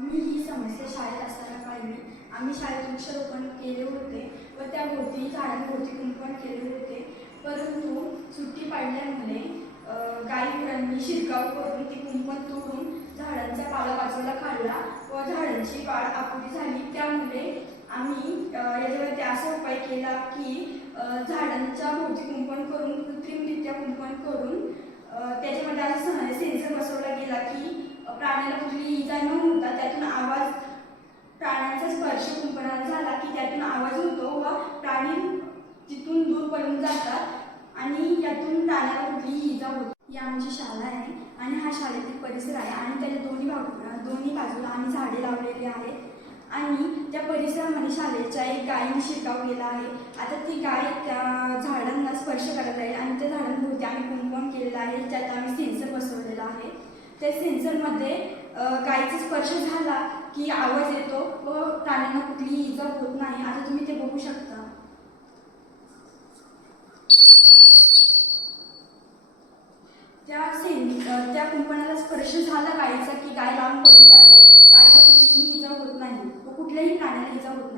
आम्ही ही समस्या शाळेत असताना पाहिली. आम्ही शाळेत वृक्षारोपण केले होते व त्याभोवती झाडांभोवती कुंपण केले होते. परंतु सुट्टी पाडल्यामुळे गायींनी शिरकाव करून ते कुंपण तोडून झाडांचा पालापाचोळा खाल्ला व झाडांची वाढ अपुरी झाली. त्यामुळे आम्ही याच्यावरती असा उपाय केला की झाडांच्या भोवती कुंपण करून कृत्रिमरित्या कुंपण करून त्याच्यामध्ये असं सेन्सर बसवला गेला की प्राण्याला कुठली इजा न होता त्यातून आवाज प्राण्यांचा स्पर्श कुंपणाला झाला की त्यातून आवाज होतो व प्राणी तिथून दूर पळून जातात आणि यातून प्राण्याला कुठलीही इजा होते. ही आमची शाळा आहे आणि हा शाळेतील परिसर आहे आणि त्याच्या दोन्ही बाजूला आम्ही झाडे लावलेली आहेत आणि त्या परिसरामध्ये शाळेच्या एक गायीने शिरकाव केला आहे. आता ती गाय त्या झाडांना स्पर्श करत आहे आणि त्या झाडांभोवती आम्ही कुंपण केलेलं आहे ज्यात आम्ही सेन्सर बसवलेला आहे. त्या सेन्सरमध्ये गायीचा स्पर्श झाला की आवाज येतो व प्राण्यांना कुठलीही इजा होत नाही. आता तुम्ही ते बघू शकता. त्या कुंपणाला स्पर्श झाला गायीचा की गाय लांब पळून जाते. गायीला कुठलीही इजा होत नाही व कुठल्याही प्राण्याला इजा होत नाही.